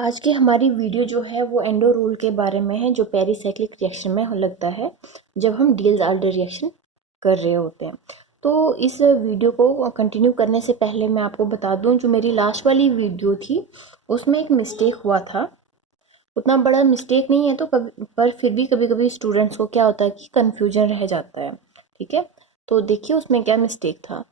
आज की हमारी वीडियो जो है वो एंडो रूल के बारे में है, जो पेरिसाइक्लिक रिएक्शन में लगता है जब हम डिल्स ऑल्डर रिएक्शन कर रहे होते हैं। तो इस वीडियो को कंटिन्यू करने से पहले मैं आपको बता दूं, जो मेरी लास्ट वाली वीडियो थी उसमें एक मिस्टेक हुआ था। उतना बड़ा मिस्टेक नहीं है तो कभी, पर फिर भी कभी कभी स्टूडेंट्स को क्या होता है कि कन्फ्यूजन रह जाता है। ठीक है, तो देखिए उसमें क्या मिस्टेक था।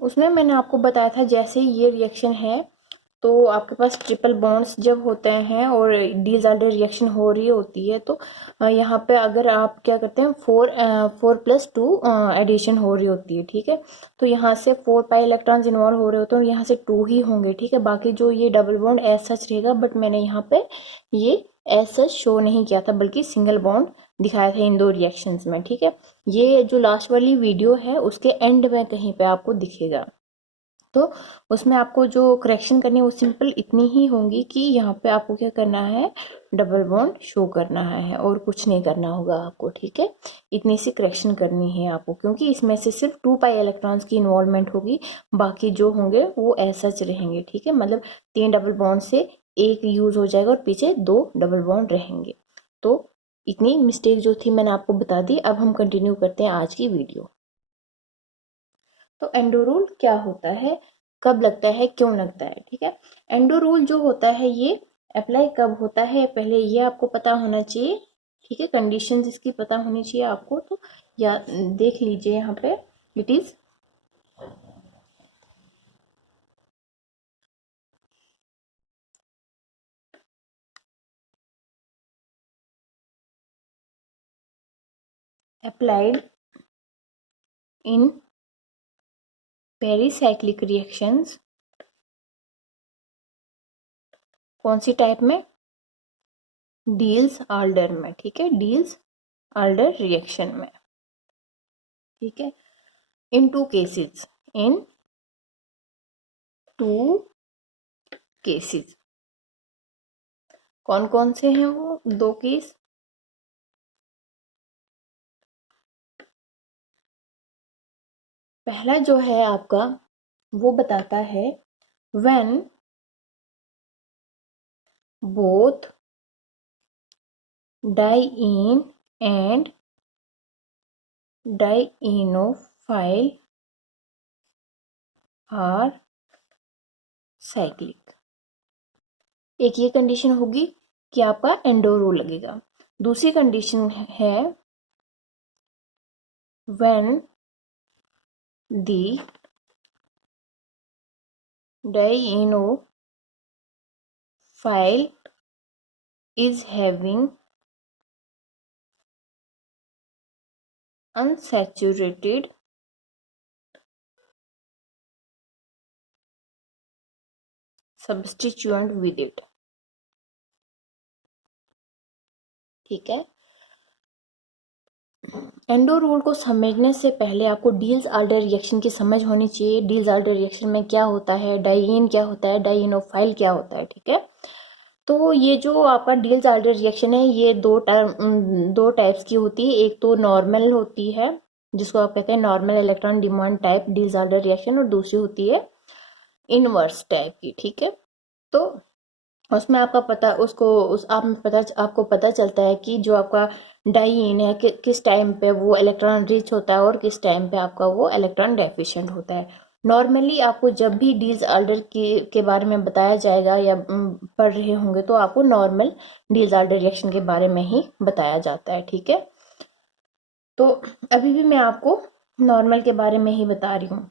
उसमें मैंने आपको बताया था, जैसे ये रिएक्शन है तो आपके पास ट्रिपल बॉन्ड्स जब होते हैं और डिसऑर्डर रिएक्शन हो रही होती है, तो यहाँ पे अगर आप क्या करते हैं, 4+2 एडिशन हो रही होती है। ठीक है, तो यहाँ से 4 पाई इलेक्ट्रॉन्स इन्वॉल्व हो रहे होते हैं और यहाँ से 2 ही होंगे। ठीक है, बाकी जो ये डबल बॉन्ड एज सच रहेगा, बट मैंने यहाँ पे ये एज सच शो नहीं किया था, बल्कि सिंगल बॉन्ड दिखाया था इन दो रिएक्शंस में। ठीक है, ये जो लास्ट वाली वीडियो है उसके एंड में कहीं पे आपको दिखेगा। तो उसमें आपको जो करेक्शन करनी है वो सिंपल इतनी ही होंगी कि यहाँ पे आपको क्या करना है, डबल बॉन्ड शो करना है और कुछ नहीं करना होगा आपको। ठीक है, इतनी सी करेक्शन करनी है आपको, क्योंकि इसमें से सिर्फ 2 पाई इलेक्ट्रॉन्स की इन्वॉल्वमेंट होगी, बाकी जो होंगे वो ऐसा रहेंगे। ठीक है, मतलब 3 डबल बॉन्ड से एक यूज हो जाएगा और पीछे 2 डबल बॉन्ड रहेंगे। तो इतनी मिस्टेक जो थी मैंने आपको बता दी। अब हम कंटिन्यू करते हैं आज की वीडियो। तो एंडो रूल क्या होता है, कब लगता है, क्यों लगता है। ठीक है, एंडो रूल जो होता है ये अप्लाई कब होता है, पहले ये आपको पता होना चाहिए। ठीक है, कंडीशंस इसकी पता होनी चाहिए आपको। तो या देख लीजिए यहाँ पे, it is applied in pericyclic reactions. कौन सी टाइप में, डील्स ऑल्डर में। ठीक है, डील्स ऑल्डर रिएक्शन में। ठीक है, इन 2 केसेस, इन 2 केसेस। कौन कौन से हैं वो 2 केस। पहला जो है आपका वो बताता है when both diene and dienophile are cyclic। एक ये कंडीशन होगी कि आपका एंडो रूल लगेगा। दूसरी कंडीशन है when the dienophile is having unsaturated substituent with it। ठीक है, एंडो रूल को समझने से पहले आपको डील्स ऑल्डर रिएक्शन की समझ होनी चाहिए। डील्स ऑल्डर रिएक्शन में क्या होता है, डाइईन क्या होता है, डाइईनोफाइल क्या होता है। ठीक है, तो ये जो आपका डील्स ऑल्डर रिएक्शन है ये दो टाइप्स की होती है। एक तो नॉर्मल होती है, जिसको आप कहते हैं normal electron demand type deals older reaction, और दूसरी होती है इनवर्स टाइप की। ठीक है, तो उसमें आपका पता उसको उस आप में पता आपको पता चलता है कि जो आपका डाइईन है किस टाइम पे वो इलेक्ट्रॉन रिच होता है और किस टाइम पे आपका वो इलेक्ट्रॉन डेफिशिएंट होता है। नॉर्मली आपको जब भी डील्स ऑल्डर के बारे में बताया जाएगा या पढ़ रहे होंगे, तो आपको नॉर्मल डील्स ऑल्डर रिएक्शन के बारे में ही बताया जाता है। ठीक है, तो अभी भी मैं आपको नॉर्मल के बारे में ही बता रही हूँ।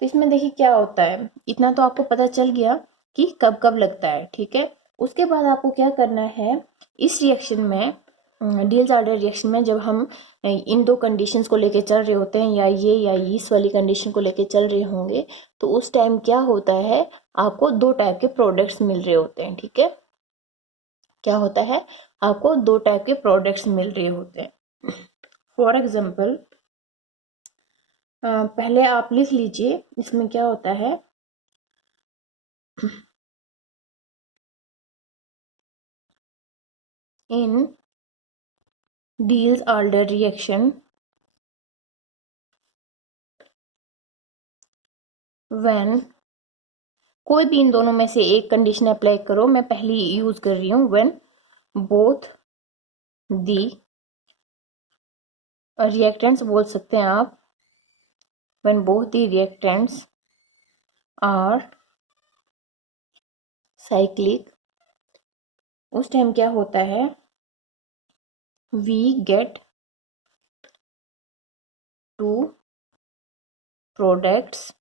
तो इसमें देखिए क्या होता है, इतना तो आपको पता चल गया कि कब कब लगता है। ठीक है, उसके बाद आपको क्या करना है, इस रिएक्शन में डील्स ऑर्डर रिएक्शन में जब हम इन दो कंडीशंस को लेके चल रहे होते हैं, या ये या इस वाली कंडीशन को लेके चल रहे होंगे, तो उस टाइम क्या होता है, आपको 2 टाइप के प्रोडक्ट्स मिल रहे होते हैं। ठीक है, क्या होता है, आपको 2 टाइप के प्रोडक्ट्स मिल रहे होते हैं। फॉर एग्जाम्पल, पहले आप लिख लीजिए इसमें क्या होता है। In Diels-Alder reaction, when कोई भी इन दोनों में से एक कंडीशन अप्लाई करो। मैं पहली यूज कर रही हूँ, व्हेन बोथ दी रिएक्टेंट्स बोल सकते हैं आप, when both the reactants are cyclic, उस टाइम क्या होता है, वी गेट टू प्रोडक्ट्स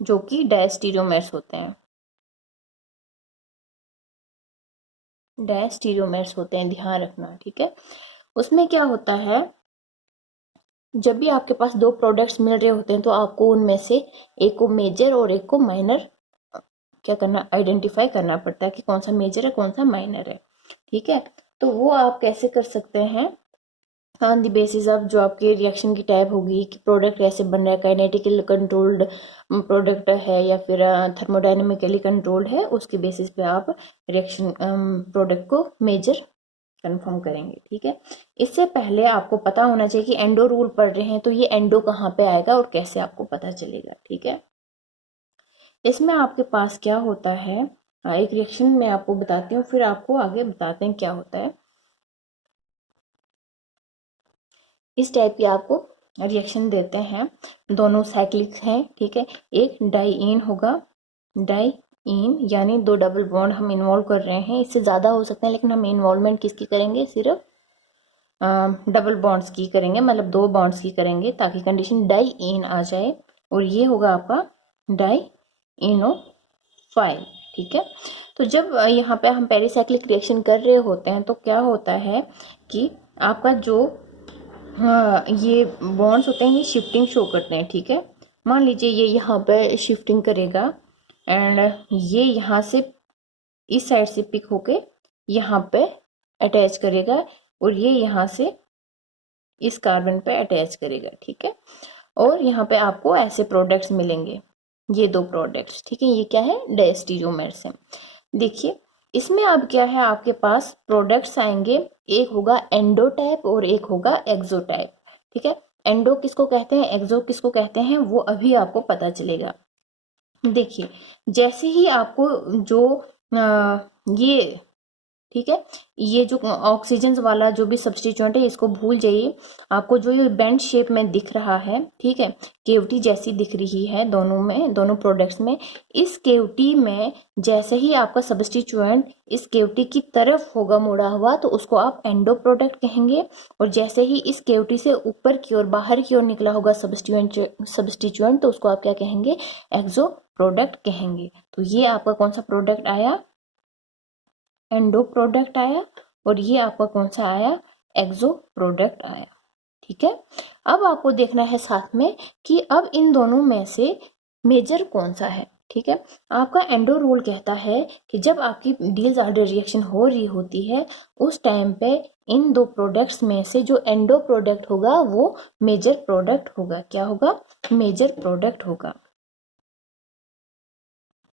जो कि डायस्टीरियोमेर्स होते हैं, डायस्टीरियोमेर्स होते हैं, ध्यान रखना, ठीक है। उसमें क्या होता है, जब भी आपके पास दो प्रोडक्ट्स मिल रहे होते हैं तो आपको उनमें से एक को मेजर और एक को माइनर क्या करना, आइडेंटिफाई करना पड़ता है कि कौन सा मेजर है कौन सा माइनर है, ठीक है। तो वो आप कैसे कर सकते हैं, ऑन द बेसिस ऑफ जो आपके रिएक्शन की टाइप होगी कि प्रोडक्ट कैसे बन रहा है, काइनेटिकली कंट्रोल्ड प्रोडक्ट है या फिर थर्मोडायनेमिकली कंट्रोल्ड है, उसके बेसिस पे आप रिएक्शन प्रोडक्ट को मेजर कंफर्म करेंगे, ठीक है। इससे पहले आपको पता होना चाहिए कि एंडो रूल पढ़ रहे हैं तो ये एंडो कहाँ पे आएगा और कैसे आपको पता चलेगा, ठीक है। इसमें आपके पास क्या होता है, एक रिएक्शन में आपको बताती हूँ फिर आपको आगे बताते हैं क्या होता है। इस टाइप की आपको रिएक्शन देते हैं, दोनों साइक्लिक हैं, ठीक है। एक डाइईन होगा, डाइईन यानी दो डबल बॉन्ड हम इन्वॉल्व कर रहे हैं, इससे ज़्यादा हो सकते हैं लेकिन हम इन्वॉल्वमेंट किसकी करेंगे, सिर्फ डबल बॉन्ड्स की करेंगे, मतलब दो बॉन्ड्स की करेंगे ताकि कंडीशन डाइईन आ जाए, और ये होगा आपका डाइईनोफाइल, ठीक है। तो जब यहाँ पे हम पेरिसाइक्लिक रिएक्शन कर रहे होते हैं तो क्या होता है कि आपका जो ये बॉन्ड्स होते हैं ये शिफ्टिंग शो करते हैं, ठीक है। मान लीजिए ये यहाँ पे शिफ्टिंग करेगा एंड ये यहाँ से इस साइड से पिक होके यहाँ पे अटैच करेगा और ये यहाँ से इस कार्बन पे अटैच करेगा, ठीक है। और यहाँ पे आपको ऐसे प्रोडक्ट्स मिलेंगे, ये दो प्रोडक्ट्स, ठीक है। ये क्या है, डायस्टीरियोमेर्स है। देखिए इसमें अब क्या है, आपके पास प्रोडक्ट्स आएंगे, एक होगा एंडो टाइप और एक होगा एक्सो टाइप, ठीक है। एंडो किसको कहते हैं, एक्सो किसको कहते हैं, वो अभी आपको पता चलेगा। देखिए जैसे ही आपको जो ये, ठीक है, ये जो ऑक्सीजन वाला जो भी सब्स्टिट्यूएंट है इसको भूल जाइए, आपको जो ये बेंड शेप में दिख रहा है, ठीक है, केविटी जैसी दिख रही है दोनों में, दोनों प्रोडक्ट्स में, इस केविटी में जैसे ही आपका सब्स्टिट्यूएंट इस केविटी की तरफ होगा मुड़ा हुआ तो उसको आप एंडो प्रोडक्ट कहेंगे, और जैसे ही इस केविटी से ऊपर की ओर बाहर की ओर निकला होगा सब्स्टिट्यूएंट तो उसको आप क्या कहेंगे, एक्सो प्रोडक्ट कहेंगे। तो ये आपका कौन सा प्रोडक्ट आया, एंडो प्रोडक्ट आया, और ये आपका कौन सा आया, एक्सो प्रोडक्ट आया, ठीक है। अब आपको देखना है साथ में कि अब इन दोनों में से मेजर कौन सा है, ठीक है। आपका एंडो रूल कहता है कि जब आपकी डील्स आर्डर रिएक्शन हो रही होती है उस टाइम पे इन दो प्रोडक्ट्स में से जो एंडो प्रोडक्ट होगा वो मेजर प्रोडक्ट होगा, क्या होगा, मेजर प्रोडक्ट होगा,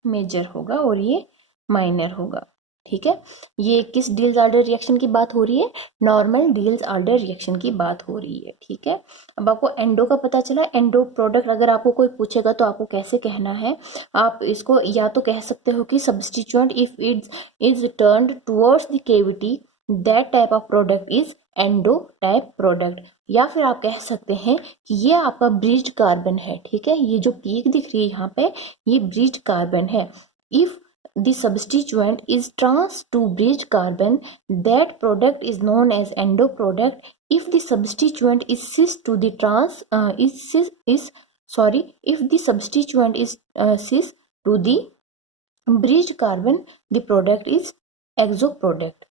मेजर होगा, और ये माइनर होगा, ठीक है। ये किस डील्स आर्डर रिएक्शन की बात हो रही है, नॉर्मल डील्स आर्डर रिएक्शन की बात हो रही है, ठीक है। अब आपको एंडो का पता चला, एंडो प्रोडक्ट अगर आपको कोई पूछेगा तो आपको कैसे कहना है, आप इसको या तो कह सकते हो कि substituent if it is turned towards the cavity that type of product is endo type product, या फिर आप कह सकते हैं कि ये आपका ब्रिज्ड कार्बन है, ठीक है। ये जो पीक दिख रही है यहाँ पे ये ब्रिज्ड कार्बन है। If the substituent is trans to bridge carbon, that product is known as endo product. If the substituent is cis to the trans if the substituent is cis to the bridge carbon, the product is exo product.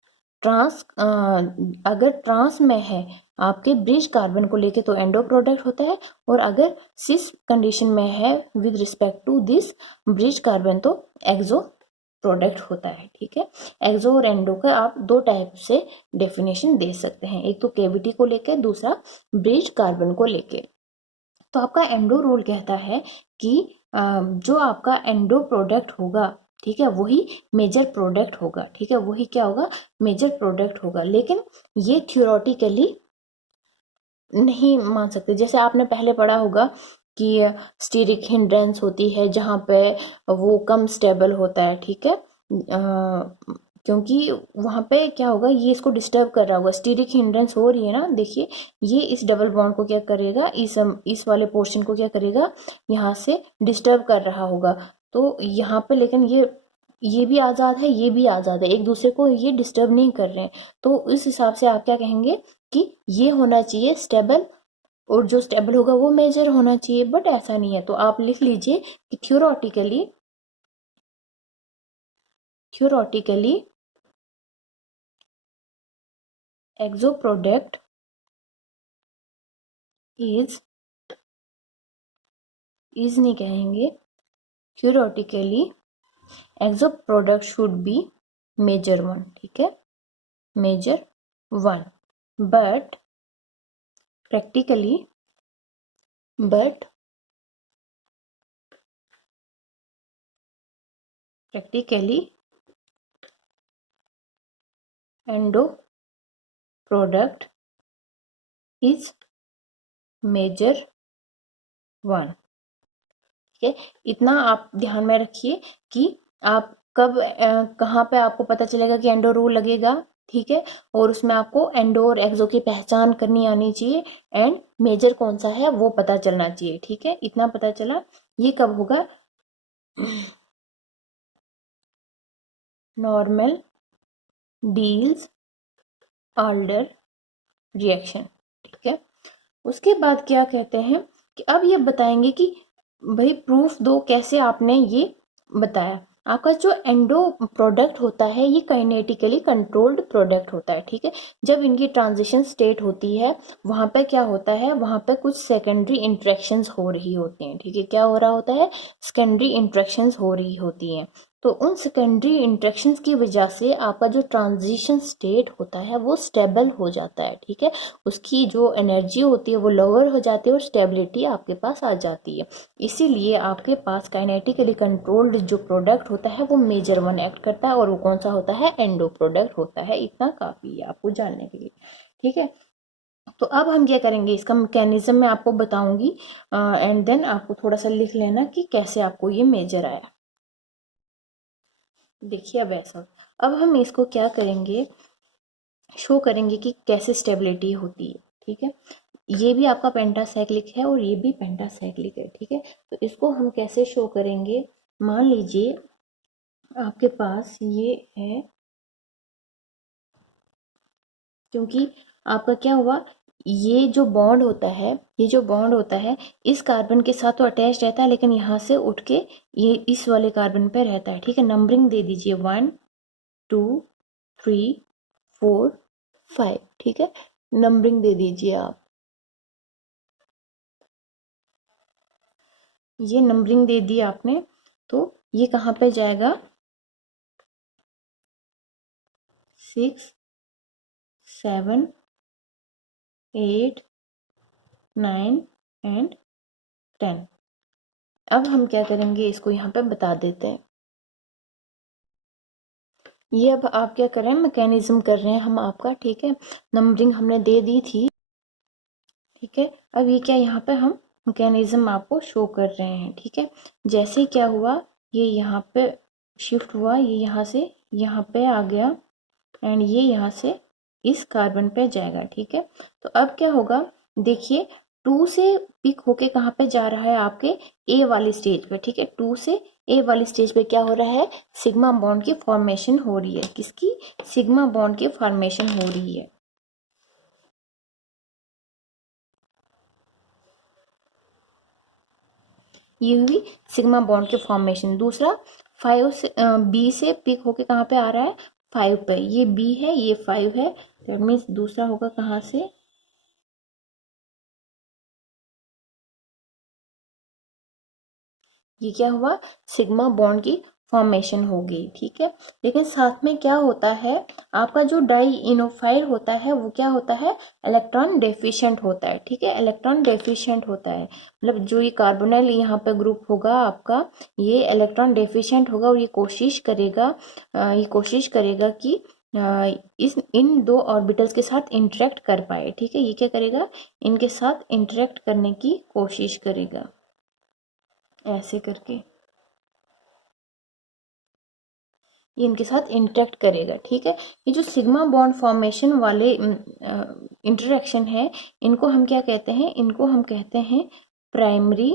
Trans अगर trans में है आपके bridge carbon को लेके तो endo product होता है, और अगर सिस कंडीशन में है with respect to this bridge carbon तो एक्सो प्रोडक्ट होता है, ठीक है। एक्सो और एंडो का आप दो टाइप से डेफिनेशन दे सकते हैं, एक तो केविटी को लेकर, दूसरा ब्रिज कार्बन को लेके। तो आपका एंडो रूल कहता है कि जो आपका एंडो प्रोडक्ट होगा, ठीक है, वही मेजर प्रोडक्ट होगा, ठीक है, वही क्या होगा, मेजर प्रोडक्ट होगा। लेकिन ये थ्योरेटिकली नहीं मान सकते, जैसे आपने पहले पढ़ा होगा कि स्टीरिक हिंड्रेंस होती है जहाँ पे वो कम स्टेबल होता है, ठीक है। क्योंकि वहाँ पे क्या होगा, ये इसको डिस्टर्ब कर रहा होगा, स्टीरिक हिंड्रेंस हो रही है ना, देखिए ये इस डबल बॉन्ड को क्या करेगा, इस वाले पोर्शन को क्या करेगा, यहाँ से डिस्टर्ब कर रहा होगा। तो यहाँ पे लेकिन ये भी आज़ाद है, ये भी आज़ाद है, एक दूसरे को ये डिस्टर्ब नहीं कर रहे हैं। तो इस हिसाब से आप क्या कहेंगे कि ये होना चाहिए स्टेबल, और जो स्टेबल होगा वो मेजर होना चाहिए, बट ऐसा नहीं है। तो आप लिख लीजिए कि थ्योरेटिकली एक्सो प्रोडक्ट इज नहीं कहेंगे, theoretically exo product should be major one, ठीक है, major one. But practically endo product is major one, ठीक है। इतना आप ध्यान में रखिए कि आप कब कहाँ पे आपको पता चलेगा कि एंडो रूल लगेगा, ठीक है, और उसमें आपको एंडो और एक्सो की पहचान करनी आनी चाहिए, एंड मेजर कौन सा है वो पता चलना चाहिए, ठीक है। इतना पता चला, ये कब होगा, नॉर्मल डील्स ऑल्डर रिएक्शन, ठीक है। उसके बाद क्या कहते हैं कि अब ये बताएंगे कि भाई प्रूफ दो, कैसे आपने ये बताया। आपका जो एंडो प्रोडक्ट होता है ये काइनेटिकली कंट्रोल्ड प्रोडक्ट होता है, ठीक है। जब इनकी ट्रांजिशन स्टेट होती है वहां पे क्या होता है, वहां पे कुछ सेकेंडरी इंट्रैक्शंस हो रही होती हैं, ठीक है। क्या हो रहा होता है, सेकेंडरी इंट्रैक्शंस हो रही होती हैं। तो उन सेकेंडरी इंट्रैक्शंस की वजह से आपका जो ट्रांजिशन स्टेट होता है वो स्टेबल हो जाता है, ठीक है। उसकी जो एनर्जी होती है वो लोअर हो जाती है और स्टेबिलिटी आपके पास आ जाती है। इसीलिए आपके पास काइनेटिकली कंट्रोल्ड जो प्रोडक्ट होता है वो मेजर वन एक्ट करता है, और वो कौन सा होता है, एंडो प्रोडक्ट होता है। इतना काफ़ी है आपको जानने के लिए, ठीक है। तो अब हम क्या करेंगे, इसका मैकेनिज्म मैं आपको बताऊंगी, एंड देन आपको थोड़ा सा लिख लेना कि कैसे आपको ये मेजर आया। देखिए अब ऐसा, अब हम इसको क्या करेंगे, शो करेंगे कि कैसे स्टेबिलिटी होती है, ठीक है। ये भी आपका पेंटासाइक्लिक है और ये भी पेंटासाइक्लिक है, ठीक है। तो इसको हम कैसे शो करेंगे, मान लीजिए आपके पास ये है, क्योंकि आपका क्या हुआ, ये जो बॉन्ड होता है, ये जो बॉन्ड होता है इस कार्बन के साथ तो अटैच रहता है, लेकिन यहाँ से उठ के ये इस वाले कार्बन पे रहता है, ठीक है। नंबरिंग दे दीजिए 1 2 3 4 5, ठीक है। नंबरिंग दे दीजिए आप, ये नंबरिंग दे दी आपने, तो ये कहाँ पे जाएगा, 6 7 8 9 एंड 10। अब हम क्या करेंगे, इसको यहाँ पे बता देते हैं। ये अब आप क्या करें, मैकेनिज्म कर रहे हैं हम आपका, ठीक है। नंबरिंग हमने दे दी थी, ठीक है। अब ये क्या, यहाँ पे हम मैकेनिज्म आपको शो कर रहे हैं, ठीक है। जैसे क्या हुआ, ये यहाँ पे शिफ्ट हुआ, ये यहाँ से यहाँ पे आ गया, एंड ये यहाँ से इस कार्बन पे जाएगा, ठीक है। तो अब क्या होगा, देखिए 2 से पिक होके कहाँ पे जा रहा है, आपके ए वाली स्टेज पे, ठीक है। 2 से ए वाली स्टेज पे क्या हो रहा है, सिग्मा बॉन्ड की फॉर्मेशन हो रही है, किसकी, सिग्मा बॉन्ड की फॉर्मेशन हो रही है। ये हुई सिग्मा बॉन्ड के फॉर्मेशन। दूसरा 5 से बी से पिक होके कहाँ पे आ रहा है, 5 पे, ये बी है ये 5 है, दैट मीन्स दूसरा होगा कहाँ से, ये क्या हुआ, सिग्मा बॉन्ड की फॉर्मेशन हो गई, ठीक है। लेकिन साथ में क्या होता है, आपका जो डाई इनोफाइल होता है वो क्या होता है, इलेक्ट्रॉन डेफिशिएंट होता है, ठीक है। इलेक्ट्रॉन डेफिशिएंट होता है, मतलब जो ये कार्बोनाइल यहाँ पे ग्रुप होगा आपका, ये इलेक्ट्रॉन डेफिशिएंट होगा, और ये कोशिश करेगा कि इस इन दो ऑर्बिटल्स के साथ इंटरेक्ट कर पाए, ठीक है। ये क्या करेगा, इनके साथ इंटरेक्ट करने की कोशिश करेगा। ऐसे करके ये इनके साथ इंटरेक्ट करेगा, ठीक है। ये जो सिग्मा बॉन्ड फॉर्मेशन वाले इंटरेक्शन है, इनको हम क्या कहते हैं, इनको हम कहते हैं प्राइमरी,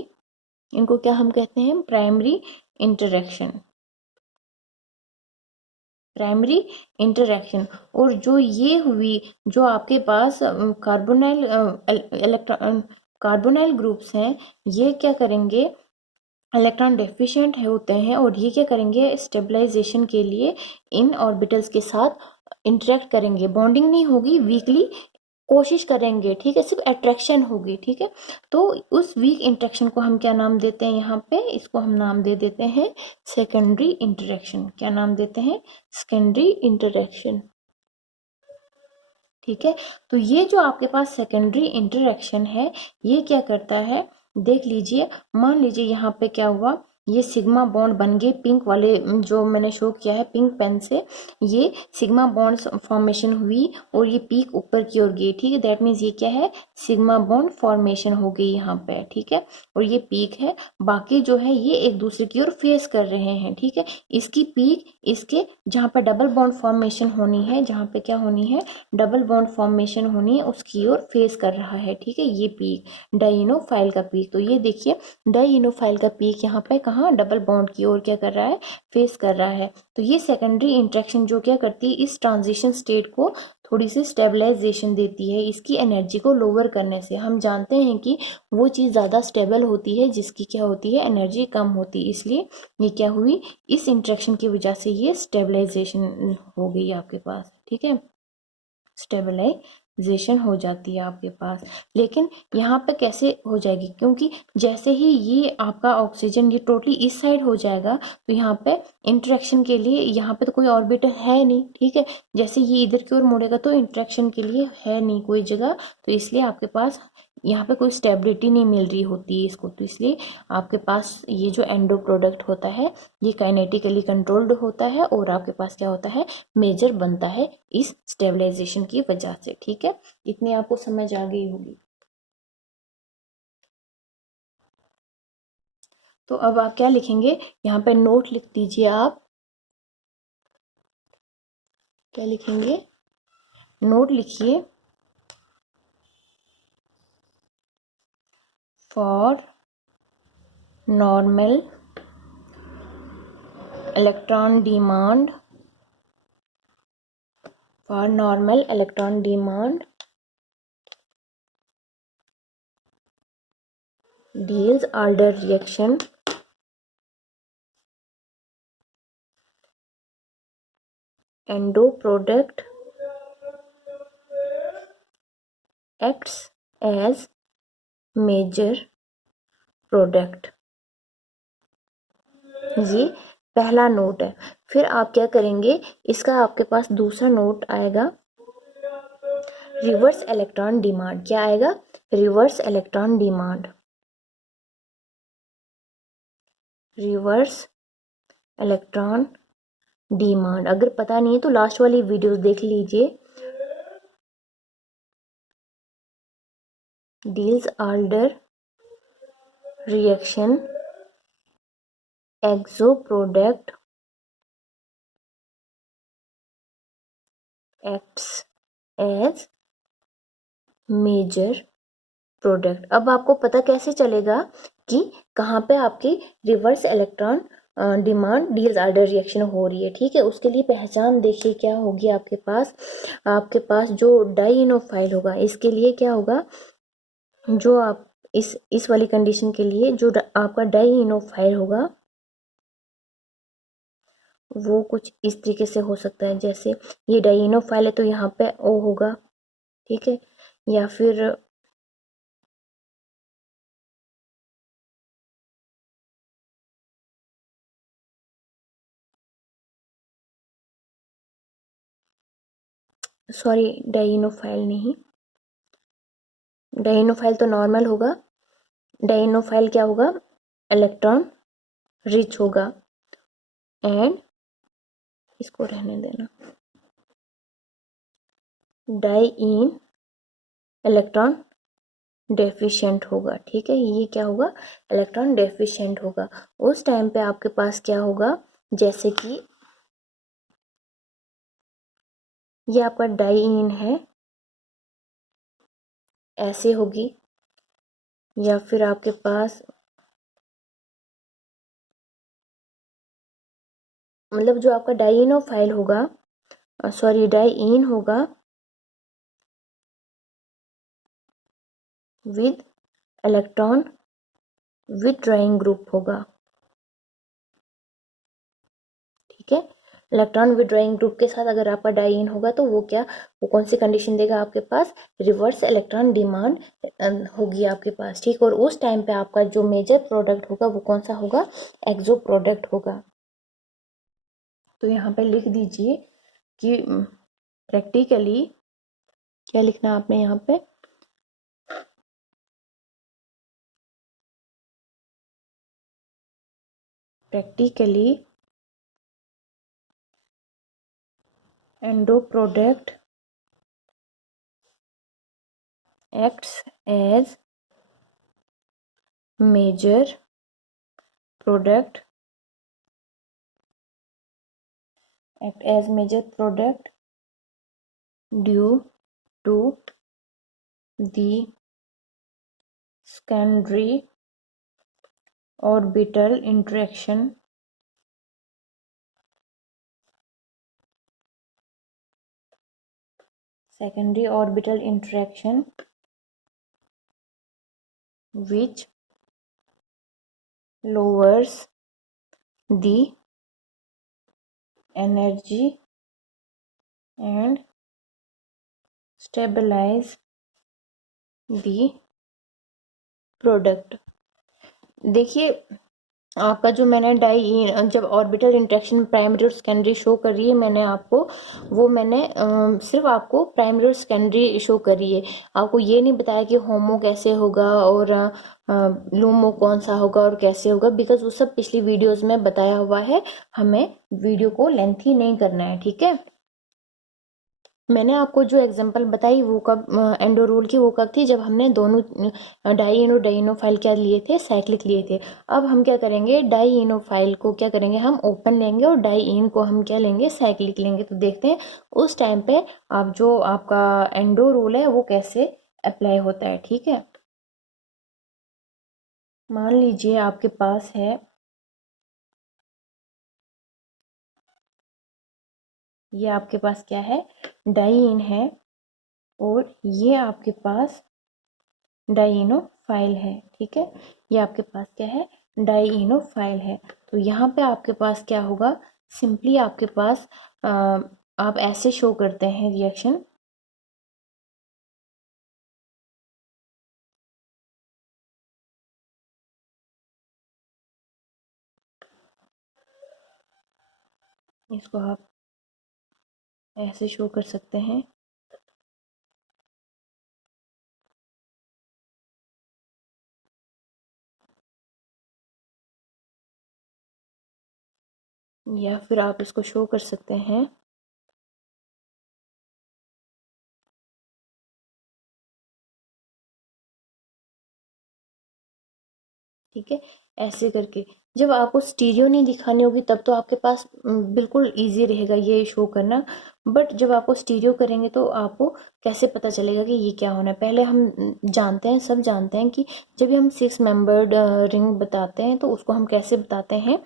इनको क्या हम कहते हैं, प्राइमरी इंटरेक्शन, प्राइमरी इंटरेक्शन। और जो ये हुई, जो आपके पास कार्बोनाइल इलेक्ट्रॉन कार्बोनाइल ग्रुप्स हैं, ये क्या करेंगे, इलेक्ट्रॉन डेफिशिएंट होते हैं और ये क्या करेंगे, स्टेबलाइजेशन के लिए इन ऑर्बिटल्स के साथ इंटरेक्ट करेंगे। बॉन्डिंग नहीं होगी, वीकली कोशिश करेंगे, ठीक है, सिर्फ अट्रैक्शन होगी, ठीक है। तो उस वीक इंटरेक्शन को हम क्या नाम देते हैं, यहाँ पे इसको हम नाम दे देते हैं सेकेंडरी इंटरेक्शन। क्या नाम देते हैं, सेकेंडरी इंटरेक्शन, ठीक है। तो ये जो आपके पास सेकेंडरी इंटरेक्शन है, ये क्या करता है, देख लीजिए, मान लीजिए यहाँ पे क्या हुआ, ये सिग्मा बॉन्ड बन गए, पिंक वाले जो मैंने शो किया है पिंक पेन से, ये सिग्मा बॉन्ड फॉर्मेशन हुई और ये पीक ऊपर की ओर गई, ठीक है। दैट मीन्स ये क्या है, सिग्मा बॉन्ड फॉर्मेशन हो गई यहाँ पे, ठीक है। और ये पीक है, बाकी जो है ये एक दूसरे की ओर फेस कर रहे हैं, ठीक है। इसकी पीक इसके जहाँ पे डबल बॉन्ड फॉर्मेशन होनी है, जहाँ पे क्या होनी है, डबल बॉन्ड फॉर्मेशन होनी है, उसकी ओर फेस कर रहा है, ठीक है। ये पीक डाइनोफाइल का पीक, तो ये देखिए डाइनोफाइल का पीक यहाँ पे कहाँ, डबल बॉन्ड की ओर क्या कर रहा है, फेस कर रहा है। तो ये सेकेंडरी इंटरेक्शन जो क्या करती है, इस ट्रांजिशन स्टेट को थोड़ी सी स्टेबलाइजेशन देती है, इसकी एनर्जी को लोअर करने से। हम जानते हैं कि वो चीज़ ज़्यादा स्टेबल होती है जिसकी क्या होती है, एनर्जी कम होती है, इसलिए ये क्या हुई, इस इंटरेक्शन की वजह से ये स्टेबलाइजेशन हो गई आपके पास, ठीक है, स्टेबलाइजेशन हो जाती है आपके पास। लेकिन यहाँ पे कैसे हो जाएगी, क्योंकि जैसे ही ये आपका ऑक्सीजन ये टोटली इस साइड हो जाएगा, तो यहाँ पे इंटरेक्शन के लिए यहाँ पे तो कोई ऑर्बिटल है नहीं, ठीक है। जैसे ये इधर की ओर मुड़ेगा तो इंटरेक्शन के लिए है नहीं कोई जगह, तो इसलिए आपके पास यहाँ पे कोई स्टेबिलिटी नहीं मिल रही होती है इसको, तो इसलिए आपके पास ये जो एंडो प्रोडक्ट होता है, ये काइनेटिकली कंट्रोल्ड होता है और आपके पास क्या होता है, मेजर बनता है इस स्टेबलाइजेशन की वजह से, ठीक है। इतनी आपको समझ आ गई होगी। तो अब आप क्या लिखेंगे, यहाँ पे नोट लिख दीजिए आप, क्या लिखेंगे, नोट लिखिए, for normal electron demand, for normal electron demand Diels-Alder reaction endo product acts as major product। ये पहला नोट है। फिर आप क्या करेंगे, इसका आपके पास दूसरा नोट आएगा, रिवर्स इलेक्ट्रॉन डिमांड। क्या आएगा, reverse electron demand, reverse electron demand. अगर पता नहीं है तो लास्ट वाली वीडियोस देख लीजिए। Diels-Alder reaction exo product acts as major product. अब आपको पता कैसे चलेगा कि कहाँ पे आपकी reverse electron demand Diels-Alder reaction हो रही है, ठीक है। उसके लिए पहचान देखिए क्या होगी आपके पास जो डाइनोफाइल होगा, इसके लिए क्या होगा, जो आप इस वाली कंडीशन के लिए जो आपका डाइनोफाइल होगा, वो कुछ इस तरीके से हो सकता है, जैसे ये डाइनोफाइल है तो यहाँ पे ओ होगा, ठीक है। या फिर सॉरी, डाइनोफाइल नहीं, डाइनोफाइल तो नॉर्मल होगा, डाइनोफाइल क्या होगा, इलेक्ट्रॉन रिच होगा, एंड इसको रहने देना, डाई इन इलेक्ट्रॉन डेफिशिएंट होगा। ठीक है, ये क्या होगा, इलेक्ट्रॉन डेफिशिएंट होगा। उस टाइम पे आपके पास क्या होगा, जैसे कि ये आपका डाइईन है, ऐसे होगी, या फिर आपके पास मतलब जो आपका डाइईनोफाइल होगा, सॉरी डाइईन होगा विद इलेक्ट्रॉन विथड्रॉइंग ग्रुप होगा। ठीक है, इलेक्ट्रॉन विथड्रॉइंग ग्रुप के साथ अगर आपका डाइईन होगा तो वो क्या, वो कौन सी कंडीशन देगा आपके पास, रिवर्स इलेक्ट्रॉन डिमांड होगी आपके पास। ठीक, और उस टाइम पे आपका जो मेजर प्रोडक्ट होगा वो कौन सा होगा, एक्सो प्रोडक्ट होगा। तो यहाँ पे लिख दीजिए कि प्रैक्टिकली क्या लिखना है आपने यहाँ पे, practically endo product acts as major product due to the secondary orbital interaction which lowers the energy and stabilize the product। देखिए, आपका जो मैंने जब ऑर्बिटल इंटरेक्शन प्राइमरी और सेकेंडरी शो कर रही है मैंने आपको, वो मैंने सिर्फ आपको प्राइमरी और सेकेंडरी शो कर रही है, आपको ये नहीं बताया कि होमो कैसे होगा और लूमो कौन सा होगा और कैसे होगा, बिकॉज वो सब पिछली वीडियोस में बताया हुआ है, हमें वीडियो को लेंथी नहीं करना है। ठीक है, मैंने आपको जो एग्जांपल बताई वो कब, एंडोरूल की, वो कब थी, जब हमने दोनों डाइइनोफाइल क्या लिए थे, साइक्लिक लिए थे। अब हम क्या करेंगे, डाइइनोफाइल को क्या करेंगे, हम ओपन लेंगे और डाइइन को हम क्या लेंगे, साइक्लिक लेंगे। तो देखते हैं उस टाइम पे आप जो आपका एंडोरूल है वो कैसे अप्लाई होता है। ठीक है, मान लीजिए आपके पास है, ये आपके पास क्या है, डाइइन है, और ये आपके पास डाइइनोफाइल है। ठीक है, ये आपके पास क्या है, डाइइनोफाइल है। तो यहाँ पे आपके पास क्या होगा, सिंपली आपके पास आप ऐसे शो करते हैं रिएक्शन, इसको आप ऐसे शो कर सकते हैं। या फिर आप इसको शो कर सकते हैं, ठीक है, ऐसे करके। जब आपको स्टीरियो नहीं दिखानी होगी तब तो आपके पास बिल्कुल इजी रहेगा ये शो करना, बट जब आपको स्टीरियो करेंगे तो आपको कैसे पता चलेगा कि ये क्या होना है। पहले हम जानते हैं, सब जानते हैं कि जब भी हम 6 मेंबर्ड रिंग बताते हैं तो उसको हम कैसे बताते हैं,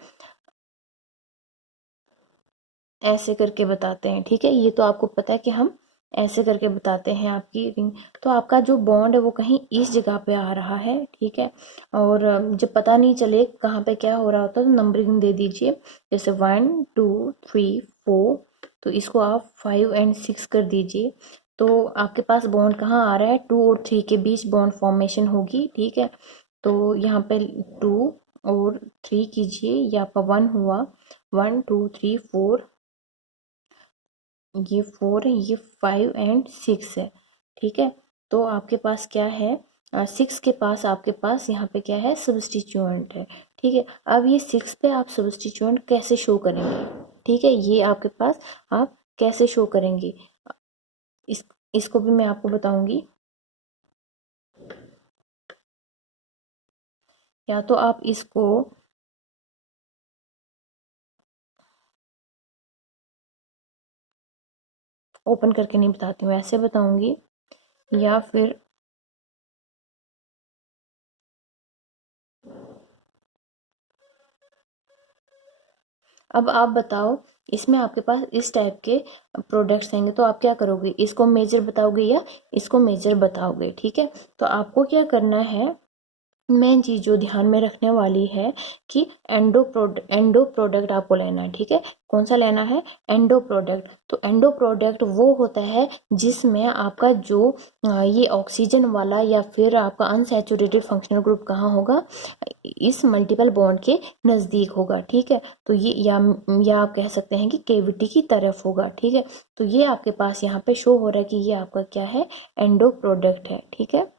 ऐसे करके बताते हैं। ठीक है, ये तो आपको पता है कि हम ऐसे करके बताते हैं आपकी रिंग। तो आपका जो बॉन्ड है वो कहीं इस जगह पे आ रहा है। ठीक है, और जब पता नहीं चले कहाँ पे क्या हो रहा होता है तो नंबरिंग दे दीजिए, जैसे 1 2 3 4, तो इसको आप 5 और 6 कर दीजिए। तो आपके पास बॉन्ड कहाँ आ रहा है, 2 और 3 के बीच बॉन्ड फॉर्मेशन होगी। ठीक है, तो यहाँ पे 2 और 3 कीजिए, ये आपका 1 हुआ, 1 2 3 4, ये 4 है, ये 5 और 6 है। ठीक है, तो आपके पास क्या है, 6 के पास आपके पास यहाँ पे क्या है, सब्स्टिट्यूएंट है। ठीक है, अब ये 6 पे आप सब्स्टिट्यूएंट कैसे शो करेंगे, ठीक है, ये आपके पास आप कैसे शो करेंगे, इस इसको भी मैं आपको बताऊंगी। या तो आप इसको ओपन करके नहीं बताती हूँ, ऐसे बताऊंगी, या फिर अब आप बताओ, इसमें आपके पास इस टाइप के प्रोडक्ट्स आएंगे तो आप क्या करोगे, इसको मेजर बताओगे या इसको मेजर बताओगे, ठीक है। तो आपको क्या करना है, मेन चीज जो ध्यान में रखने वाली है कि एंडो प्रोडक्ट आपको लेना है, ठीक है। कौन सा लेना है, एंडो प्रोडक्ट। तो एंडो प्रोडक्ट वो होता है जिसमें आपका जो ये ऑक्सीजन वाला या फिर आपका अनसैचुरेटेड फंक्शनल ग्रुप कहाँ होगा, इस मल्टीपल बॉन्ड के नजदीक होगा, ठीक है। तो ये या आप कह सकते हैं कि केविटी की तरफ होगा, ठीक है। तो ये आपके पास यहाँ पे शो हो रहा है कि ये आपका क्या है, एंडो प्रोडक्ट है, ठीक है।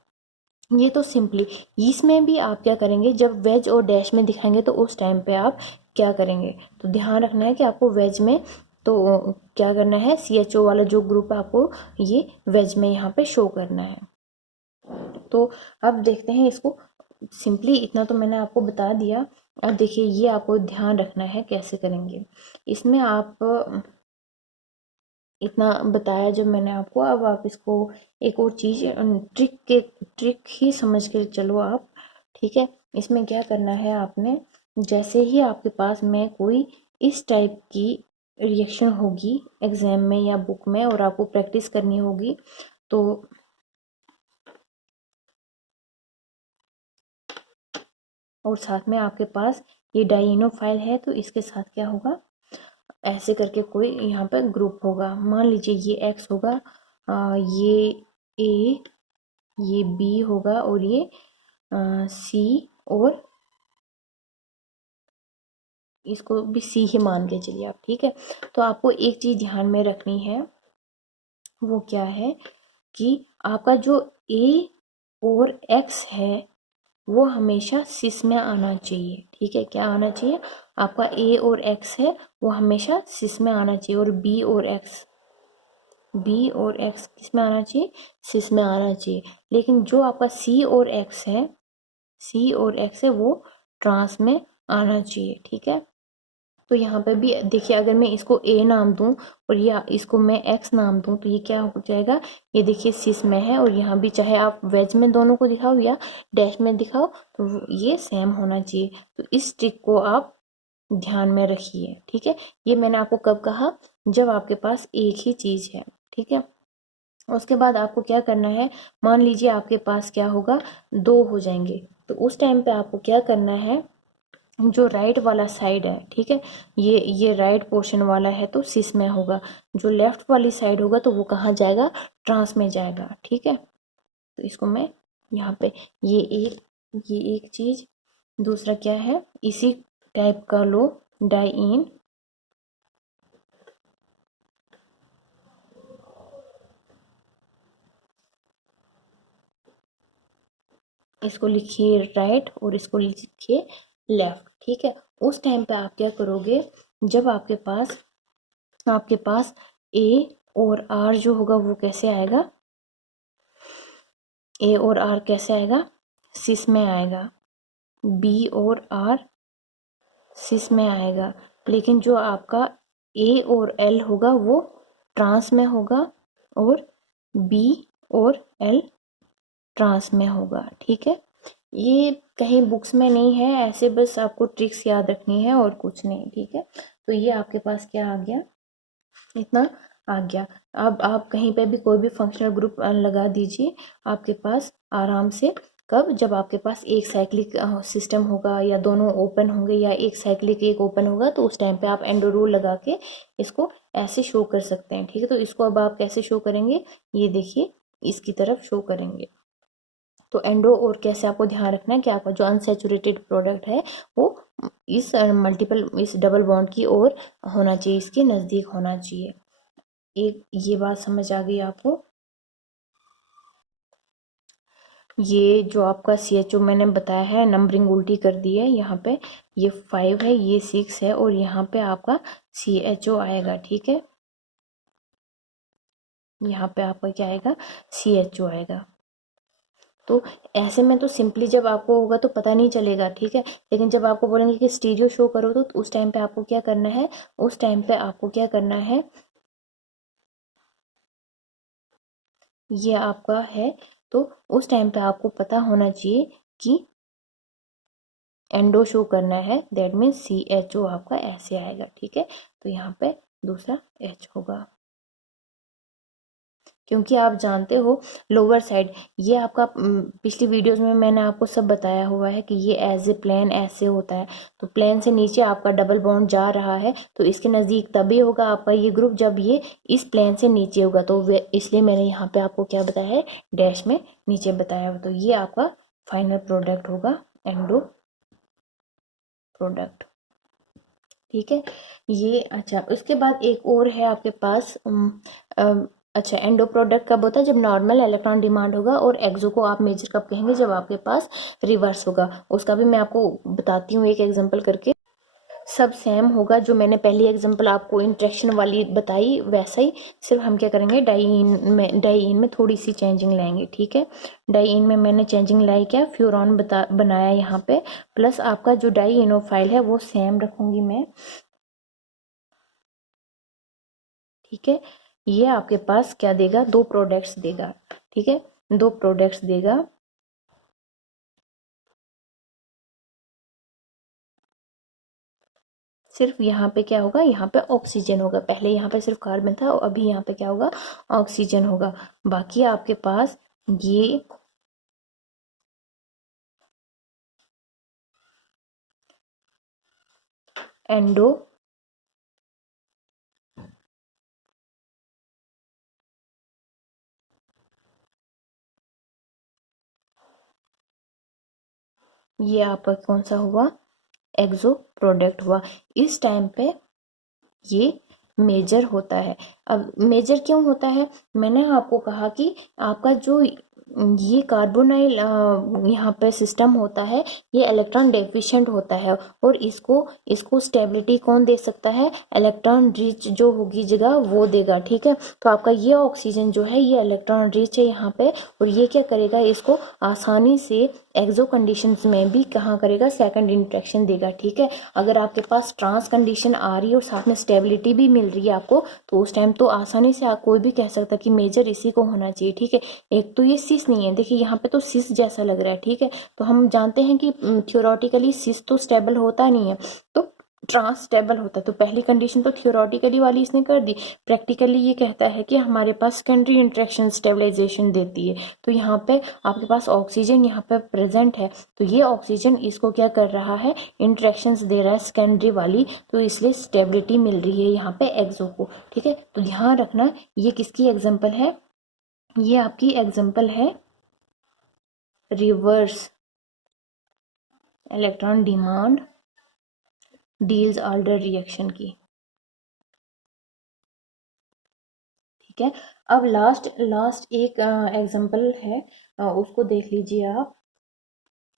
ये तो सिंपली, इसमें भी आप क्या करेंगे, जब वेज और डैश में दिखाएंगे तो उस टाइम पे आप क्या करेंगे, तो ध्यान रखना है कि आपको वेज में तो क्या करना है, CHO वाला जो ग्रुप है आपको ये वेज में यहाँ पे शो करना है। तो अब देखते हैं इसको, सिंपली इतना तो मैंने आपको बता दिया। अब देखिए ये आपको ध्यान रखना है कैसे करेंगे, इसमें आप इतना बताया जब मैंने आपको, अब आप इसको एक और चीज ट्रिक ही समझ के चलो आप, ठीक है। इसमें क्या करना है आपने, जैसे ही आपके पास में कोई इस टाइप की रिएक्शन होगी एग्जाम में या बुक में और आपको प्रैक्टिस करनी होगी, तो और साथ में आपके पास ये डाइनोफाइल है तो इसके साथ क्या होगा, ऐसे करके कोई यहाँ पे ग्रुप होगा, मान लीजिए ये एक्स होगा, ये ए, ये बी होगा और ये सी, और इसको भी सी ही मान के चलिए आप, ठीक है। तो आपको एक चीज ध्यान में रखनी है, वो क्या है कि आपका जो ए और एक्स है वो हमेशा सिस में आना चाहिए, ठीक है। क्या आना चाहिए, आपका ए और एक्स है वो हमेशा सिस में आना चाहिए, और बी और एक्स किस में आना चाहिए, सिस में आना चाहिए। लेकिन जो आपका सी और एक्स है वो ट्रांस में आना चाहिए, ठीक है। तो यहाँ पे भी देखिए, अगर मैं इसको ए नाम दूं और ये इसको मैं एक्स नाम दूं तो ये क्या हो जाएगा, ये देखिए सिस में है, और यहाँ भी चाहे आप वेज में दोनों को दिखाओ या डैश में दिखाओ तो ये सेम होना चाहिए। तो इस ट्रिक को आप ध्यान में रखिए, ठीक है। ये मैंने आपको कब कहा, जब आपके पास एक ही चीज है, ठीक है। उसके बाद आपको क्या करना है, मान लीजिए आपके पास क्या होगा, दो हो जाएंगे, तो उस टाइम पे आपको क्या करना है, जो राइट वाला साइड है, ठीक है, ये राइट पोर्शन वाला है तो सिस में होगा, जो लेफ्ट वाली साइड होगा तो वो कहाँ जाएगा, ट्रांस में जाएगा, ठीक है। तो इसको मैं यहाँ पे, ये एक चीज, दूसरा क्या है, इसी टाइप का लो डाइइन, इसको लिखिए राइट और इसको लिखिए लेफ्ट, ठीक है। उस टाइम पे आप क्या करोगे, जब आपके पास ए और आर जो होगा वो कैसे आएगा, ए और आर कैसे आएगा, सिस में आएगा, बी और आर सिस में आएगा, लेकिन जो आपका ए और एल होगा वो ट्रांस में होगा, और बी और एल ट्रांस में होगा, ठीक है। ये कहीं बुक्स में नहीं है, ऐसे बस आपको ट्रिक्स याद रखनी है और कुछ नहीं, ठीक है। तो ये आपके पास क्या आ गया, इतना आ गया। अब आप कहीं पे भी कोई भी फंक्शनल ग्रुप लगा दीजिए, आपके पास आराम से, कब, जब आपके पास एक साइक्लिक सिस्टम होगा या दोनों ओपन होंगे या एक साइक्लिक एक ओपन होगा, तो उस टाइम पे आप एंडो रूल लगा के इसको ऐसे शो कर सकते हैं, ठीक है। तो इसको अब आप कैसे शो करेंगे, ये देखिए इसकी तरफ शो करेंगे। तो एंडो और कैसे आपको ध्यान रखना है कि आपका जो अनसेचुरेटेड प्रोडक्ट है वो इस डबल बॉन्ड की ओर होना चाहिए, इसके नज़दीक होना चाहिए। एक ये बात समझ आ गई आपको, ये जो आपका CHO मैंने बताया है, नंबरिंग उल्टी कर दी है, यहाँ पे ये 5 है, ये 6 है, और यहाँ पे आपका CHO आएगा, ठीक है। यहाँ पे आपका क्या आएगा, CHO आएगा। तो ऐसे में तो सिंपली जब आपको होगा तो पता नहीं चलेगा, ठीक है। लेकिन जब आपको बोलेंगे कि स्टीरियो शो करो तो उस टाइम पे आपको क्या करना है, उस टाइम पे आपको क्या करना है, ये आपका है, तो उस टाइम पे आपको पता होना चाहिए कि एंडो शो करना है, दैट मीन्स CHO आपका ऐसे आएगा, ठीक है। तो यहाँ पे दूसरा H होगा, क्योंकि आप जानते हो लोअर साइड, ये आपका पिछली वीडियोस में मैंने आपको सब बताया हुआ है कि ये एज ए प्लेन ऐसे होता है। तो प्लेन से नीचे आपका डबल बॉन्ड जा रहा है, तो इसके नज़दीक तभी होगा आपका ये ग्रुप जब ये इस प्लेन से नीचे होगा। तो वे इसलिए मैंने यहाँ पे आपको क्या बताया है, डैश में नीचे बताया हुआ। तो ये आपका फाइनल प्रोडक्ट होगा, एंडो प्रोडक्ट, ठीक है। ये अच्छा, उसके बाद एक और है आपके पास अच्छा, एंडो प्रोडक्ट कब होता है, जब नॉर्मल इलेक्ट्रॉन डिमांड होगा, और एक्सो को आप मेजर कब कहेंगे, जब आपके पास रिवर्स होगा। उसका भी मैं आपको बताती हूँ एक एग्जांपल करके। सब सेम होगा, जो मैंने पहली एग्जांपल आपको इंट्रैक्शन वाली बताई वैसा ही, सिर्फ हम क्या करेंगे, डाई इन में थोड़ी सी चेंजिंग लाएंगे, ठीक है। डाई इन में मैंने चेंजिंग लाई क्या, फ्यूरॉन बनाया यहाँ पे, प्लस आपका जो डाई इनोफाइल है वो सेम रखूंगी मैं, ठीक है। ये आपके पास क्या देगा, दो प्रोडक्ट्स देगा, ठीक है, दो प्रोडक्ट्स देगा। सिर्फ यहाँ पे क्या होगा, यहाँ पे ऑक्सीजन होगा, पहले यहाँ पे सिर्फ कार्बन था और अभी यहाँ पे क्या होगा, ऑक्सीजन होगा। बाकी आपके पास ये एंडो ये आपका कौन सा हुआ, एक्सो प्रोडक्ट हुआ। इस टाइम पे ये मेजर होता है। अब मेजर क्यों होता है, मैंने आपको कहा कि आपका जो ये कार्बोनाइल यहाँ पे सिस्टम होता है, ये इलेक्ट्रॉन डेफिशिएंट होता है, और इसको इसको स्टेबिलिटी कौन दे सकता है, इलेक्ट्रॉन रिच जो होगी जगह वो देगा, ठीक है। तो आपका ये ऑक्सीजन जो है ये इलेक्ट्रॉन रिच है यहाँ पे, और ये क्या करेगा, इसको आसानी से एक्सो कंडीशंस में भी कहाँ करेगा, सेकंड इंट्रैक्शन देगा, ठीक है। अगर आपके पास ट्रांस कंडीशन आ रही है और साथ में स्टेबिलिटी भी मिल रही है आपको, तो उस टाइम तो आसानी से कोई भी कह सकता है कि मेजर इसी को होना चाहिए, ठीक है। एक तो ये सिस नहीं है, देखिए यहाँ पे तो सिस जैसा लग रहा है, ठीक है। तो हम जानते हैं कि थियोरटिकली सिस तो स्टेबल होता नहीं है, तो ट्रांस स्टेबल होता है। तो पहली कंडीशन तो थियोरटिकली वाली इसने कर दी, प्रैक्टिकली ये कहता है कि हमारे पास सेकेंडरी इंट्रैक्शन स्टेबलाइजेशन देती है। तो यहाँ पे आपके पास ऑक्सीजन यहाँ पे प्रेजेंट है, तो ये ऑक्सीजन इसको क्या कर रहा है, इंट्रैक्शंस दे रहा है सेकेंडरी वाली, तो इसलिए स्टेबिलिटी मिल रही है यहाँ पे एक्सो को, ठीक है। तो ध्यान रखना ये किसकी एग्जांपल है, ये आपकी एग्जांपल है reverse electron demand deals older reaction की, ठीक है। अब लास्ट लास्ट एक एग्जांपल है, उसको देख लीजिए आप।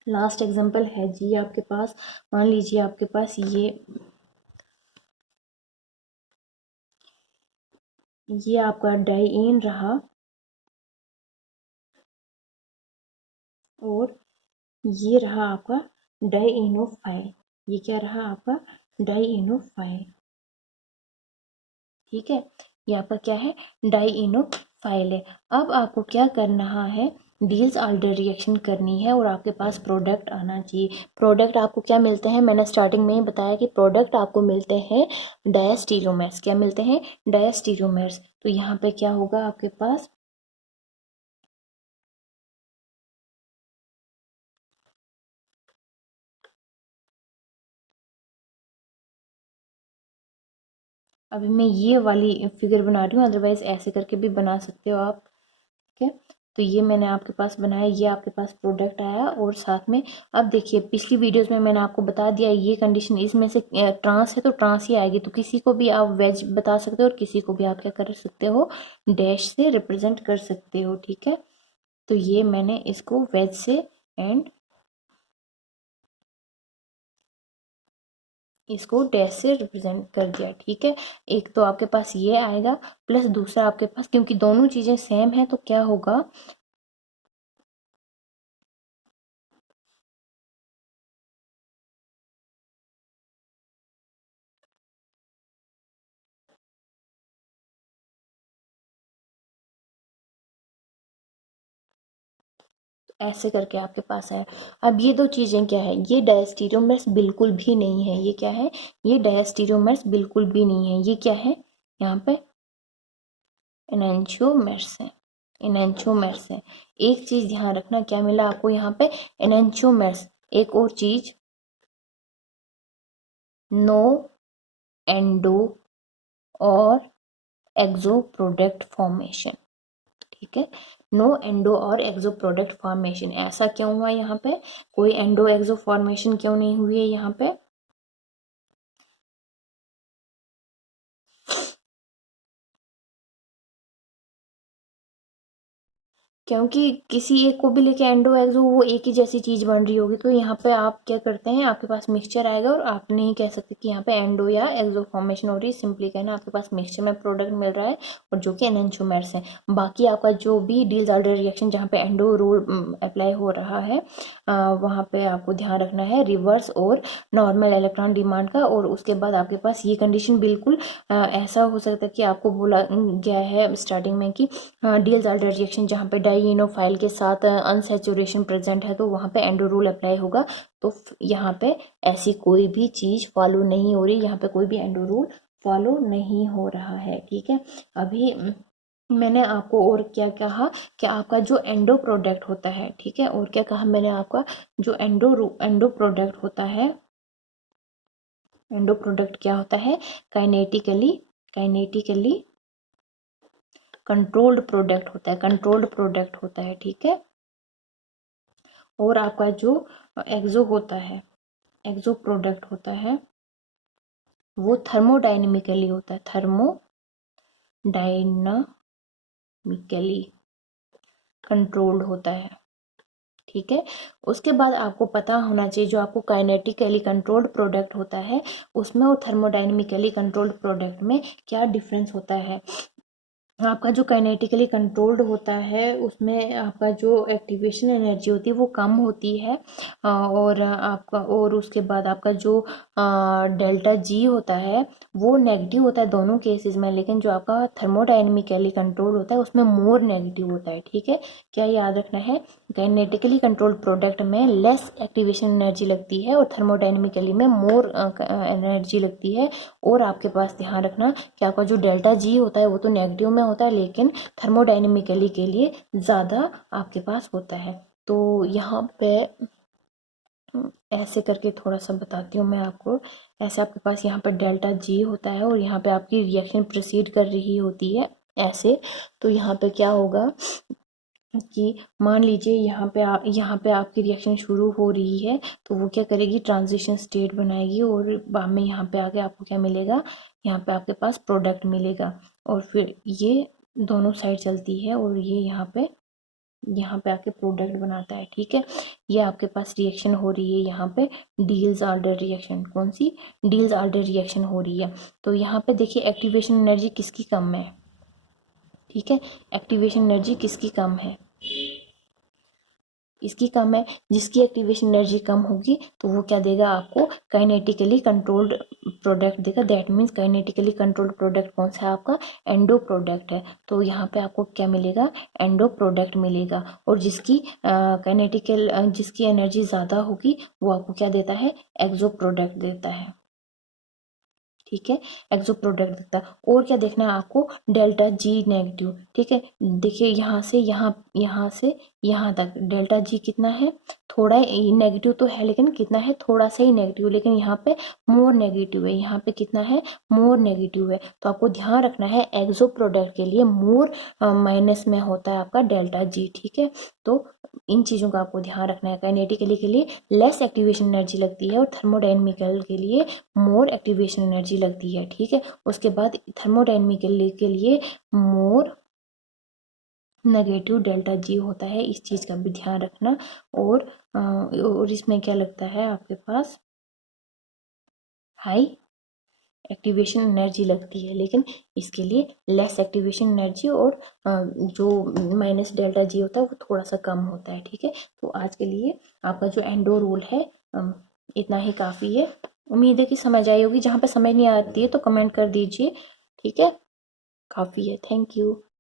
लास्ट एग्जांपल है जी आपके पास, मान लीजिए आपके पास ये आपका डाइईन रहा, और ये रहा आपका डाइईनोफाइल, ये क्या रहा आपका, डाइईनोफाइल, ठीक है। ये आपका क्या है, डाइईनोफाइल है। अब आपको क्या करना है, डील्स ऑल्डर रिएक्शन करनी है, और आपके पास प्रोडक्ट आना चाहिए। प्रोडक्ट आपको क्या मिलते हैं, मैंने स्टार्टिंग में ही बताया कि प्रोडक्ट आपको मिलते हैं डायस्टीरियोमर्स, क्या मिलते हैं, डायस्टीरियोमर्स। तो यहाँ पे क्या होगा आपके पास, अभी मैं ये वाली फिगर बना रही हूँ, अदरवाइज ऐसे करके भी बना सकते हो आप, ठीक है। तो ये मैंने आपके पास बनाया, ये आपके पास प्रोडक्ट आया, और साथ में अब देखिए पिछली वीडियोस में मैंने आपको बता दिया ये कंडीशन इसमें से ट्रांस है तो ट्रांस ही आएगी, तो किसी को भी आप वेज बता सकते हो और किसी को भी आप क्या कर सकते हो, डैश से रिप्रेजेंट कर सकते हो, ठीक है। तो ये मैंने इसको वेज से एंड इसको डैश से रिप्रेजेंट कर दिया, ठीक है। एक तो आपके पास ये आएगा, प्लस दूसरा आपके पास, क्योंकि दोनों चीजें सेम है तो क्या होगा, ऐसे करके आपके पास है। अब ये दो चीज़ें क्या है, ये डायस्टीरियोमर्स बिल्कुल भी नहीं है। ये क्या है, ये डायस्टीरियोमर्स बिल्कुल भी नहीं है। ये क्या है, यहाँ पे एनेंशियोमर्स है, एनेंशियोमर्स है। एक चीज़ ध्यान रखना, क्या मिला आपको यहाँ पे, एनेंशियोमर्स। एक और चीज़, नो एंडो और एक्सो प्रोडक्ट फॉर्मेशन। ठीक है, नो एंडो और एक्सो प्रोडक्ट फॉर्मेशन। ऐसा क्यों हुआ यहाँ पे, कोई एंडो एक्सो फॉर्मेशन क्यों नहीं हुई है यहाँ पे, क्योंकि किसी एक को भी लेके एंडो एक्सो वो एक ही जैसी चीज बन रही होगी। तो यहाँ पे आप क्या करते हैं, आपके पास मिक्सचर आएगा और आप नहीं कह सकते कि यहाँ पे एंडो या एक्सो फॉर्मेशन हो रही है। सिंपली कहना आपके पास मिक्सचर में प्रोडक्ट मिल रहा है और जो कि एनेंशियोमर्स है। बाकी आपका जो भी डील्स ऑल्डर रिएक्शन जहाँ पे एंडो रूल अप्लाई हो रहा है, वहाँ पे आपको ध्यान रखना है रिवर्स और नॉर्मल इलेक्ट्रॉन डिमांड का। और उसके बाद आपके पास ये कंडीशन बिल्कुल ऐसा हो सकता है कि आपको बोला गया है स्टार्टिंग में कि डील्स ऑल्डर रिएक्शन जहाँ पे डाइइनोफाइल के साथ अनसैचुरेशन प्रेजेंट है तो वहाँ पे एंडो रूल अप्लाई होगा। तो यहाँ पे ऐसी कोई भी चीज़ फॉलो नहीं हो रही, यहाँ पे कोई भी एंडो रूल फॉलो नहीं हो रहा है। ठीक है, अभी मैंने आपको और क्या कहा कि आपका जो एंडो प्रोडक्ट होता है, ठीक है, और क्या कहा मैंने आपका, जो एंडो प्रोडक्ट होता है, एंडो प्रोडक्ट क्या होता है, काइनेटिकली कंट्रोल्ड प्रोडक्ट होता है, कंट्रोल्ड प्रोडक्ट होता है। ठीक है, और आपका जो एक्सो होता है, एक्सो प्रोडक्ट होता है, वो थर्मोडायनेमिकली होता है, थर्मोडायनामिकली कंट्रोल्ड होता है। ठीक है, उसके बाद आपको पता होना चाहिए जो आपको काइनेटिकली कंट्रोल्ड प्रोडक्ट होता है उसमें और थर्मोडायनेमिकली कंट्रोल्ड प्रोडक्ट में क्या डिफरेंस होता है। आपका जो काइनेटिकली कंट्रोल्ड होता है उसमें आपका जो एक्टिवेशन एनर्जी होती है वो कम होती है, और आपका, और उसके बाद आपका जो डेल्टा जी होता है वो नेगेटिव होता है दोनों केसेस में। लेकिन जो आपका थर्मोडायनेमिकली कंट्रोल होता है उसमें मोर नेगेटिव होता है। ठीक है, क्या याद रखना है, काइनेटिकली कंट्रोल्ड प्रोडक्ट में लेस एक्टिवेशन एनर्जी लगती है और थर्मोडायनेमिकली में मोर एनर्जी लगती है। और आपके पास ध्यान रखना कि आपका जो डेल्टा जी होता है वो तो नेगेटिव में होता है लेकिन थर्मोडायनेमिकली के लिए ज़्यादा आपके पास होता है। तो यहाँ पे ऐसे करके थोड़ा सा बताती हूँ मैं आपको। ऐसे आपके पास यहाँ पर डेल्टा जी होता है और यहाँ पे आपकी रिएक्शन प्रोसीड कर रही होती है ऐसे। तो यहाँ पे क्या होगा कि मान लीजिए यहाँ पे आपकी रिएक्शन शुरू हो रही है तो वो क्या करेगी, ट्रांजिशन स्टेट बनाएगी और बाद में यहाँ पे आके आपको क्या मिलेगा, यहाँ पे आपके पास प्रोडक्ट मिलेगा। और फिर ये दोनों साइड चलती है और ये यहाँ पे आके प्रोडक्ट बनाता है। ठीक है, ये आपके पास रिएक्शन हो रही है यहाँ पे, डील्स ऑल्डर रिएक्शन, कौन सी, डील्स ऑल्डर रिएक्शन हो रही है। तो यहाँ पे देखिए एक्टिवेशन एनर्जी किसकी कम है, ठीक है, एक्टिवेशन एनर्जी किसकी कम है, इसकी कम है। जिसकी एक्टिवेशन एनर्जी कम होगी तो वो क्या देगा आपको, काइनेटिकली कंट्रोल्ड प्रोडक्ट देगा। That means kinetically controlled product कौन सा है आपका, एंडो प्रोडक्ट है। तो यहाँ पे आपको क्या मिलेगा, एंडो प्रोडक्ट मिलेगा। और जिसकी जिसकी एनर्जी ज़्यादा होगी वो आपको क्या देता है, एक्सो प्रोडक्ट देता है। ठीक है, एक्सो प्रोडक्ट देता है। और क्या देखना है आपको, डेल्टा जी नेगेटिव। ठीक है, देखिए यहाँ से यहाँ से यहाँ तक डेल्टा जी कितना है, थोड़ा नेगेटिव तो है लेकिन कितना है, थोड़ा सा ही नेगेटिव, लेकिन यहाँ पे मोर नेगेटिव है, यहाँ पे कितना है, मोर नेगेटिव है। तो आपको ध्यान रखना है एक्सो प्रोडक्ट के लिए मोर माइनस में होता है आपका डेल्टा जी। ठीक है, तो इन चीज़ों का आपको ध्यान रखना है। काइनेटिकली के लिए लेस एक्टिवेशन एनर्जी लगती है और थर्मोडायनेमिकल के लिए मोर एक्टिवेशन एनर्जी लगती है। ठीक है, उसके बाद थर्मोडायनेमिकल के लिए मोर नेगेटिव डेल्टा जी होता है, इस चीज़ का भी ध्यान रखना। और इसमें क्या लगता है आपके पास, हाई एक्टिवेशन एनर्जी लगती है, लेकिन इसके लिए लेस एक्टिवेशन एनर्जी और जो माइनस डेल्टा जी होता है वो थोड़ा सा कम होता है। ठीक है, तो आज के लिए आपका जो एंडो रूल है इतना ही काफ़ी है। उम्मीद है कि समझ आई होगी, जहाँ पे समझ नहीं आती है तो कमेंट कर दीजिए। ठीक है, काफ़ी है, थैंक यू।